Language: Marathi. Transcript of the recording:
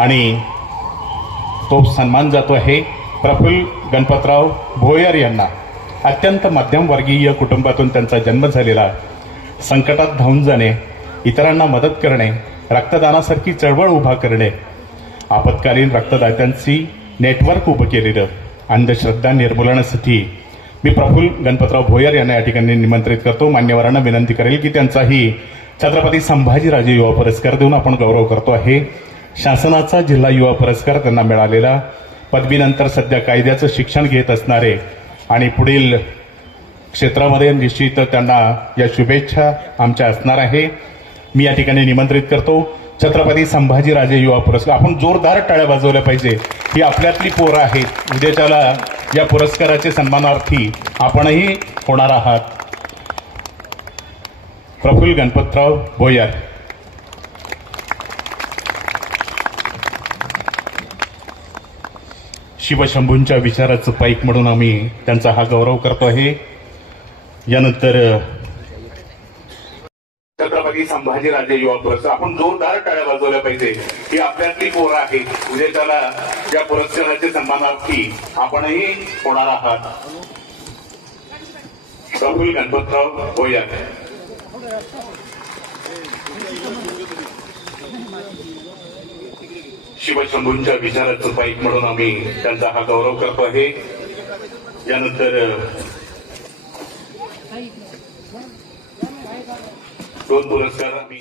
आणि तो सन्मान जातो आहे प्रफुल्ल गणपतराव भोयर यांना. अत्यंत मध्यमवर्गीय कुटुंबातून त्यांचा जन्म झालेला, संकटात धावून जाणे, इतरांना मदत करणे, रक्तदानासारखी चळवळ उभा करणे, आपत्कालीन रक्तदात्यांची नेटवर्क उभं केलेलं, अंधश्रद्धा निर्मूलनासाठी मी प्रफुल्ल गणपतराव भोयर यांना या ठिकाणी निमंत्रित करतो. मान्यवरांना विनंती करेल की त्यांचाही छत्रपती संभाजीराजे युवा पुरस्कार देऊन आपण गौरव करतो आहे. शासनाचा जिल्हा युवा पुरस्कार त्यांना मिळालेला, पदवीनंतर सध्या कायद्याचं शिक्षण घेत असणारे आणि पुढील क्षेत्रामध्ये निश्चित त्यांना या शुभेच्छा आमच्या असणार आहे. मी या ठिकाणी निमंत्रित करतो छत्रपती संभाजीराजे युवा पुरस्कार. आपण जोरदार टाळ्या वाजवल्या पाहिजे. ही आपल्यातली पोरं आहेत. उद्याच्याला या पुरस्काराचे सन्मानार्थी आपणही होणार आहात. प्रफुल्ल गणपतराव भोयर. शिवशंभूंच्या विचाराचं पाईक म्हणून आम्ही त्यांचा हा गौरव करतो आहे. यानंतर छत्रपती संभाजीराजे युवा पुरस्कार. आपण जोरदार टाळ्या वाजवल्या पाहिजे. ही आपल्यातली पोरं आहेत. उद्याच्याला या पुरस्काराचे सन्मानार्थी आपणही होणार आहात. प्रफुल्ल गणपतराव भोयर. शिवशंभूंच्या विचाराचं पाईक म्हणून आम्ही त्यांचा हा गौरव करतो आहे. यानंतर दोन पुरस्कार आम्ही